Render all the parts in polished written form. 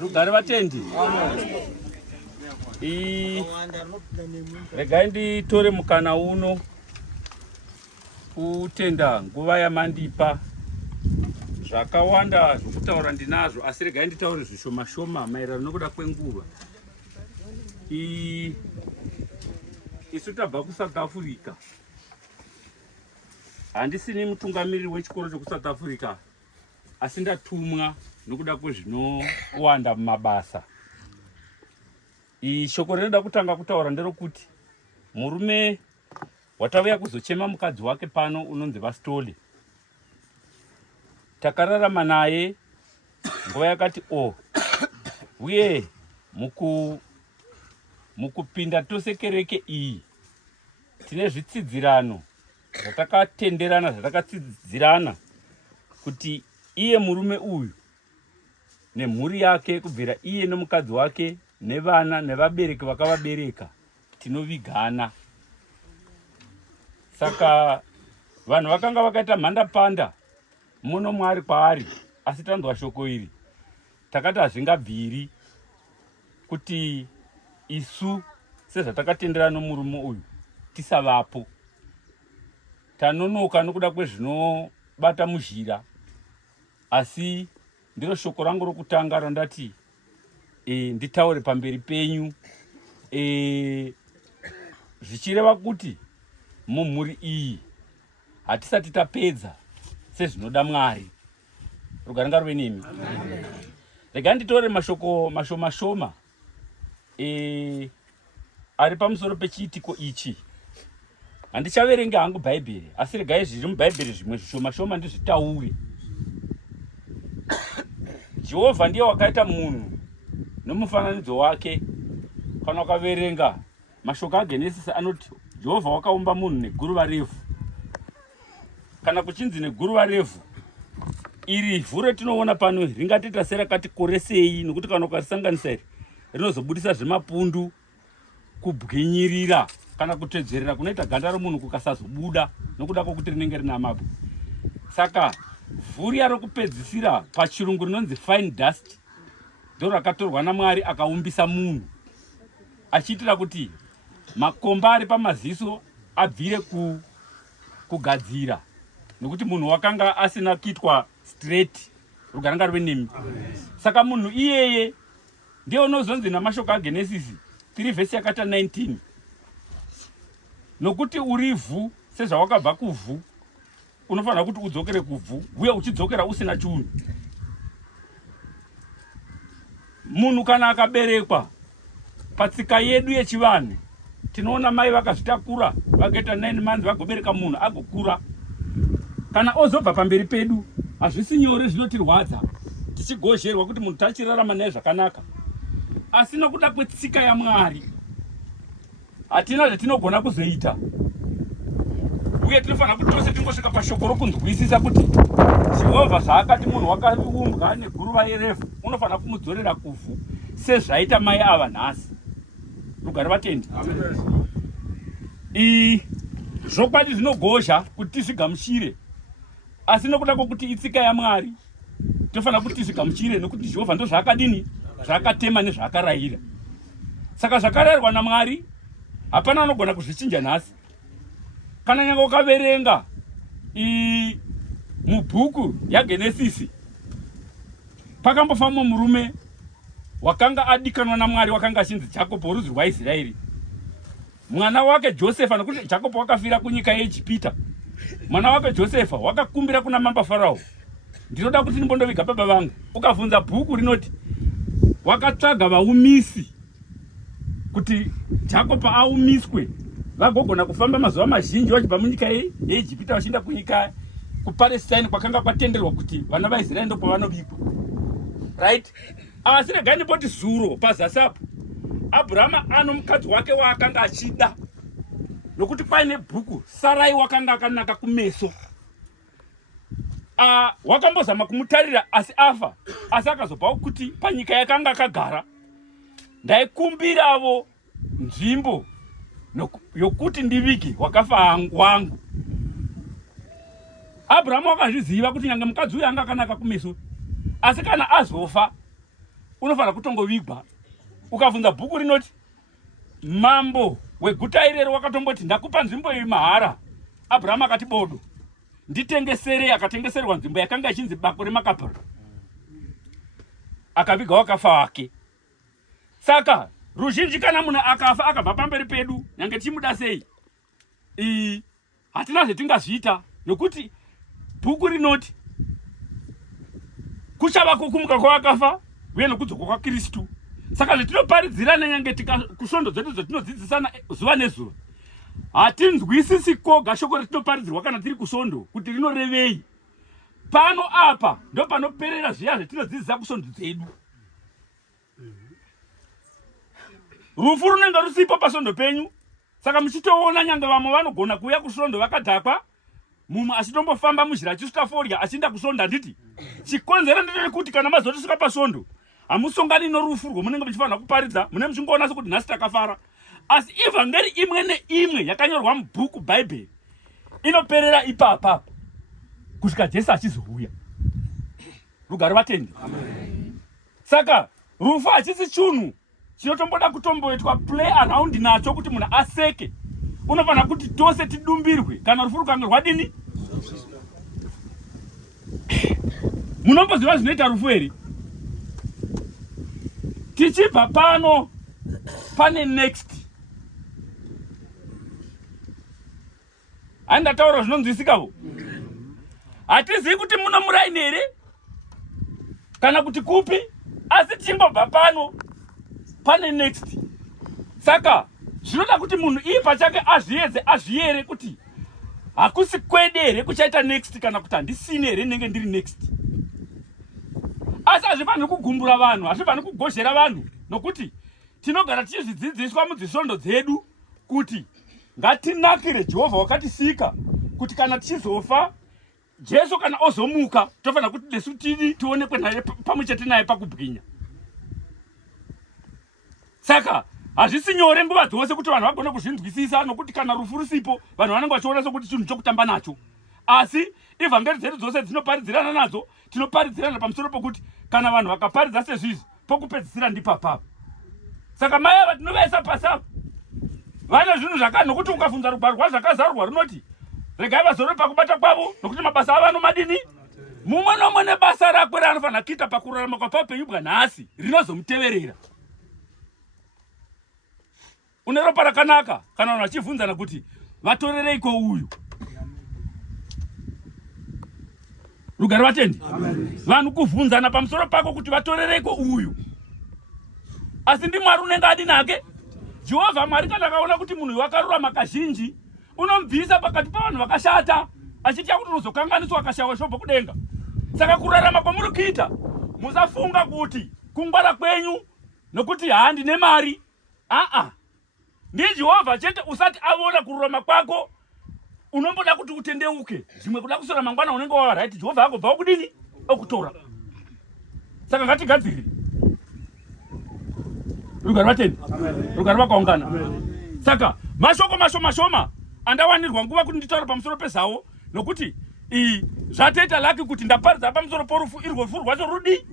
Rugare vatendi. Regai nditore mukana uno kutenda nguva yamandipa. Zvakawanda zvokutaura ndinazvo, asi regai nditaure zvishoma shoma maererano nokuda kwenguva. Isu tabva kuSouth Africa. Handisini mutungamiriri wechikoro chokuSouth Africa, asi ndatumwa nokuda kwezvinowanda mumabasa. Shoko rinoda kutanga kutaura nderokuti murume watauya kuzochema mukadzi wake pano unonzi Vastole. Takararama naye nguva yakati uye mukupinda tose kereke iyi tine zvitsidzirano zvatakatenderana, zvatakatsidzirana kuti iye murume uyu nemhuri yake, kubvira iye nomukadzi wake nevana nevabereki vakavabereka, tinovigana. Saka vanhu vakanga vakaita mhandapanda muno mwari kwaari, asi tanzwa shoko iri takati hazvingabviri kuti isu sezvatakatenderana nomurume uyu tisavapo. Tanonoka nokuda kwezvinobata muzhira, asi ndiro shoko rangu rokutanga randati nditaure pamberi penyu, zvichireva kuti mumhuri iyi hatisati tapedza sezvinoda Mwari. Rugare ngaruve nemi. Regai nditore mashoko mashoma shoma ari pamusoro pechiitiko ichi. Handichaverenga hangu Bhaibheri, asi regai zviri muBhaibheri zvimwe zvishoma shoma ndizvitaure. Jehovha ndiye wakaita munhu nomufananidzo wake. Kana ukaverenga mashoko aGenesis anoti Jehovha wakaumba munhu neguruva revhu. Kana kuchinzi neguruva revhu, iri vhu retinoona pano ringatoita serakati koresei, nokuti kana ukarisanganisa iri rinozobudisa zvemapundu, kubwinyirira kana kutedzerera kunoita ganda romunhu kukasazobuda nokuda kwokuti rinenge rina mabwe. Saka vhu riya rokupedzisira pachirungu rinonzi fine dust ndo rakatorwa naMwari akaumbisa munhu, achiitira kuti makomba ari pamaziso abvire kugadzira, nokuti munhu wakanga asina kuitwa straight. Rugare ngaruve nemi. Saka munhu iyeye ndiye unozonzi namashoko aGenesis 3 vhesi yakata 19, nokuti uri vhu sezvawakabva kuvhu unofanira kuti udzokere kuvhu, uye uchidzokera usina chinhu. Munhu kana akaberekwa patsika yedu yechivanhu, tinoona mai vakazvitakura vakaita 9 months vagobereka munhu agokura. Kana ozobva pamberi pedu hazvisi nyore, zvinotirwadza tichigozherwa kuti munhu tachirarama naye zvakanaka, asi nokuda kwetsika yaMwari hatina zvatinogona kuzoita. Uye tinofanira kuti tose tingosvika pashoko rokunzwisisa kuti Jehovha zvaakati munhu wakaumbwa neguruva revhu unofanira kumudzorera kuvhu sezvaita mai ava nhasi. Rugare vatendi. Zvokwadi zvinogozha kuti tizvigamuchire, asi nokuda kwokuti itsika yaMwari tofanira kuti tizvigamuchire, nokuti Jehovha ndo zvaakadini, zvaakatema nezvaakarayira. Saka zvakarayirwa naMwari hapana anogona kuzvichinja nhasi. Kana nyanga ukaverenga mubhuku yaGenesis, pakambofamba murume wakanga adikanwa naMwari, wakanga achinzi Jacob worudzi rwaIsraeri. Mwana wake Josefa, nokuti Jacob wakafira kunyika yeIjipita, mwana wake Josefa wakakumbira kuna mamba Farao, ndinoda kuti ndimbondoviga baba vangu. Ukavhunza bhuku rinoti wakatsvaga vaumisi kuti Jacob aumiswe vagogona kufamba mazuva mazhinji vachibva munyika yeIjipita vachienda kunyika kuPalestine kwakanga kwatenderwa kuti vana vaIsraeri ndo pavanovigwa. Right? Asi regai ndipoti zuro pazasi apo Abhurama ano mukadzi wake waakanga achida, nokuti paine bhuku Sarai wakanga akanaka kumeso. Wakambozama kumutarira asi afa, asi akazobva kuti panyika yakanga akagara ndaikumbiravo nzvimbo yokuti ndivige wakafa wangu. Abhurama wakazviziva kuti nyange mukadzi uyu anga akanaka kumeso, asi kana azofa unofanira kutongovigwa. Ukabvunza bhuku rinoti mambo weguta irero wakatomboti ndakupa nzvimbo iyi mahara. Abrahamu akati bodo, nditengesere. Akatengeserwa nzvimbo yakanga ichinzi bako reMakapera, akaviga wakafa wake. Saka ruzhinji kana munhu akafa akabva pamberi pedu, nyange tichimuda sei, hatina zvetingazviita, nokuti bhuku rinoti kuchava kukumuka kwavakafa uye nokudzoka kwaKristu. Saka zvetinoparidzirana nyange kusvondo dzedu dzetinodzidzisana zuva nezuva, hatinzwisisi koga shoko retinoparidzirwa kana tiri kusvondo kuti rinorevei. Pano apa ndo panoperera zviya zvetinodzidzisa kusvondo dzedu. Rufu runenge rusipo pasvondo penyu. Saka muchitoona nyange vamwe vanogona kuuya kusvondo vakadhakwa, mumwe achitombofamba muzhira achisvika forya achinda kusvonda. Nditi chikonzero ndechekuti kana mazotosvika pasvondo hamusongani norufu rwomunenge muchifanira kuparidza. Mune muchingoona sekuti nhasi takafara, asi ivhangeri imwe neimwe yakanyorwa mubhuku bhaibheri inoperera ipapa kusvika Jesu achizouya. Rugare vatendi. Saka rufu hachisi chunhu chinotomboda kutomboitwa play around nacho kuti munhu aseke. Unofanira kuti tose tidumbirwe kana rufu rukange rwadini. Munomboziva zvinoita rufu here? Tichibva pano pane next. Handataura zvinonzwisikawo. Hatizivi kuti muno muraini here kana kuti kupi, asi tichimbobva pano pane next. Saka zvinoda kuti munhu iye pachake azviedze azviyere kuti hakusi kwede here kuchaita next kana kuti handisini here nenge ndiri next. Asi hazvifaniri kugumbura vanhu, hazvifaniri kugozhera vanhu, nokuti tinogara tichizvidzidziswa mudzisvondo dzedu kuti ngatinakire Jehovha wakatisika, kuti kana tichizofa Jesu kana ozomuka tofanira kuti nesu tionekwe naye pamwechete naye pakubwinya. Saka hazvisi nyore nguva dzose kuti vanhu vagone kuzvinzwisisa, nokuti kana rufu rusipo vanhu vanenge vachiona sokuti chinhu chokutamba nacho. Asi ivhangeri dzedu dzose dzinoparidzirana nadzo, tinoparidzirana pamusoro pokuti kana vanhu vakaparidza sezvizvi pokupedzisira ndipapapa. Saka mai ava tinovaisa pasi apa vane zvinhu nokuti ukabvunza rugwaro rwazvakazarurwa runoti regai vazore pakubata kwavo, nokuti mabasa avo anomadini. Mumwe nomwe nebasa rakwe raanofanira kuita pakurarama kwapaupenyu bwanhasi rinozomuteverera. Une ropa rakanaka kana vanhu vachibvunzana kuti vatorereiko uyu. Rugare vatendi. Vanhu kubvunzana pamusoro pako kuti vatorereiko uyu, asi ndiMwari unenge adi nake. Jehovha Mwari kana akaona kuti munhu wakarurama kazhinji unomubvisa pakati pavanhu vakashata, achiita kuti unozokanganiswa akashawa shobva kudenga. Saka kurarama kwamuri kuita, musafunga kuti kungwara kwenyu nokuti ndine mari. Ndiye Jehovha chete usati aona kururama kwako unomboda kuti utendeuke. Zvimwe kuda kusora mangwana unenge wavaraiti Jehovha agobva kudini okutora. Saka ngatigadzire. Rugare vatendi. Rugare vakaungana. Saka mashoko mashoma andawanirwa nguva kuti nditaura pamusoro pezavo, nokuti zvatoita laki kuti ndaparidza pamusoro porufu rufu rwacho rudi.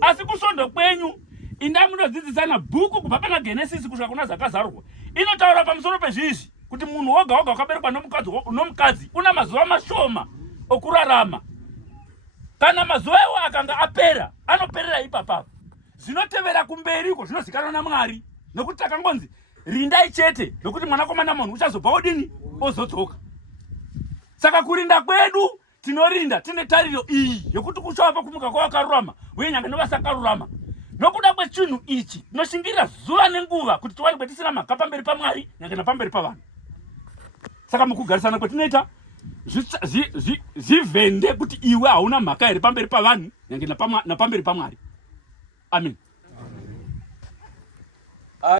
Asi kusvondo kwenyu indai munodzidzisana bhuku kubva pana Genesis kusvika kuna zvakazarurwa inotaura pamusoro pezvizvi kuti munhu woga woga wakaberekwa nomukadzi una mazuva mashoma okurarama. Kana mazuva iwo akanga apera anoperera ipapapa. Zvinotevera kumberiko zvinozikanwa naMwari, nokuti takangonzi rindai chete, nokuti mwanakomana munhu uchazobva odini ozodzoka. Saka kurinda kwedu tinorinda tine tariro iyi yokuti kuchava pakumuka kwavakarurama uye nyange nevasakarurama. Nokuda kwechinhu ichi tinoshingira zuva nenguva kuti tiwanikwe tisina mhaka pamberi paMwari nyange napamberi pavanhu. Saka mukugarisana kwetinoita zvivhende kuti iwe hauna mhaka here pamberi pavanhu nyange napamberi paMwari. Amen.